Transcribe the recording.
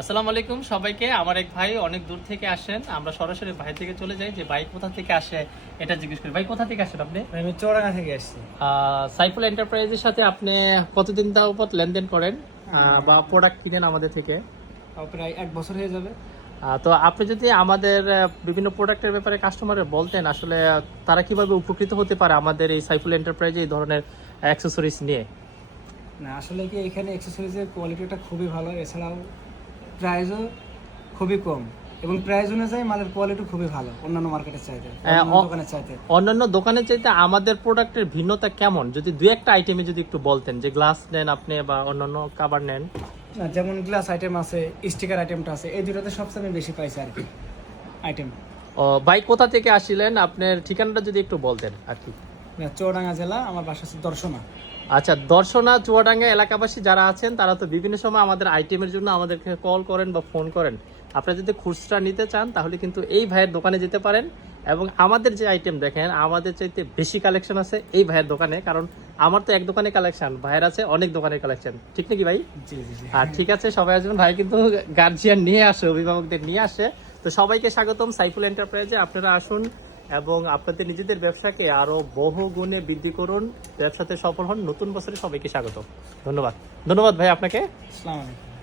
আসসালামু আলাইকুম সবাইকে। আমার এক ভাই অনেক দূর থেকে আসেন, আমরা সরাসরি ভাই থেকে চলে যাই যে ভাই কোথা থেকে আসে এটা জিজ্ঞেস করি। ভাই কোথা থেকে আসেন আপনি? আমি চুয়াডাঙ্গা থেকে আসছি। সাইফুল এন্টারপ্রাইজের সাথে আপনি কতদিন যাবত লেনদেন করেন বা প্রোডাক্ট কিনেন আমাদের থেকে? প্রায় 1 বছর হয়ে যাবে। তো আপনি যদি আমাদের বিভিন্ন প্রোডাক্টের ব্যাপারে কাস্টমারের বলতেন, আসলে তারা কিভাবে উপকৃত হতে পারে আমাদের এই সাইফুল এন্টারপ্রাইজে এই ধরনের অ্যাক্সেসরিজ নিয়ে? না আসলে কি এখানে অ্যাক্সেসরিজের কোয়ালিটিটা খুবই ভালো, এছাড়াও প্রাইসও খুবই কম এবং প্রাইস অনুযায়ী মালের কোয়ালিটি খুবই ভালো অন্যান্য মার্কেটের চাইতে, অন্যান্য দোকানের চাইতে। অন্যান্য দোকানের চাইতে আমাদের প্রোডাক্টের ভিন্নতা কেমন, যদি দুই একটা আইটেমে যদি একটু বলতেন, যে গ্লাস নেন আপনি বা অন্যান্য কাভার নেন? না, যেমন গ্লাস আইটেম আছে, স্টিকার আইটেমটা আছে, এই দুটোতে সবচেয়ে আমি বেশি পাইছি আর কি আইটেম। ভাই কোথা থেকে আসছিলেন, আপনার ঠিকানাটা যদি একটু বলতেন আর কি। চুয়াডাঙ্গা জেলা, আমার বাসা হচ্ছে দর্শনা। আচ্ছা, দর্শনা চুয়াডাঙ্গা এলাকাবাসী যারা আছেন তারা তো বিভিন্ন সময় আমাদের আইটেমের জন্য আমাদেরকে কল করেন বা ফোন করেন। আপনারা যদি খুচরা নিতে চান তাহলে কিন্তু এই ভাইয়ের দোকানে যেতে পারেন, এবং আমাদের যে আইটেম দেখেন আমাদের চাইতে বেশি কালেকশন আছে এই ভাইয়ের দোকানে, কারণ আমার তো এক দোকানে কালেকশন, ভাইয়ের আছে অনেক দোকানের কালেকশন, ঠিক নাকি ভাই? জি জি জি। আর ঠিক আছে, সবাই আসবেন। ভাই কিন্তু গার্জিয়ান নিয়ে আসে, অভিভাবকদের নিয়ে আসে। তো সবাইকে স্বাগতম সাইফুল এন্টারপ্রাইজে। আপনারা আসুন এবং আপনাদের নিজেদের ব্যবসাকে আরো বহু গুণে বৃদ্ধি করুন, ব্যবসাতে সফল হন। নতুন বছরে সবাইকে স্বাগত। ধন্যবাদ। ধন্যবাদ ভাই আপনাকে। আসসালামু আলাইকুম।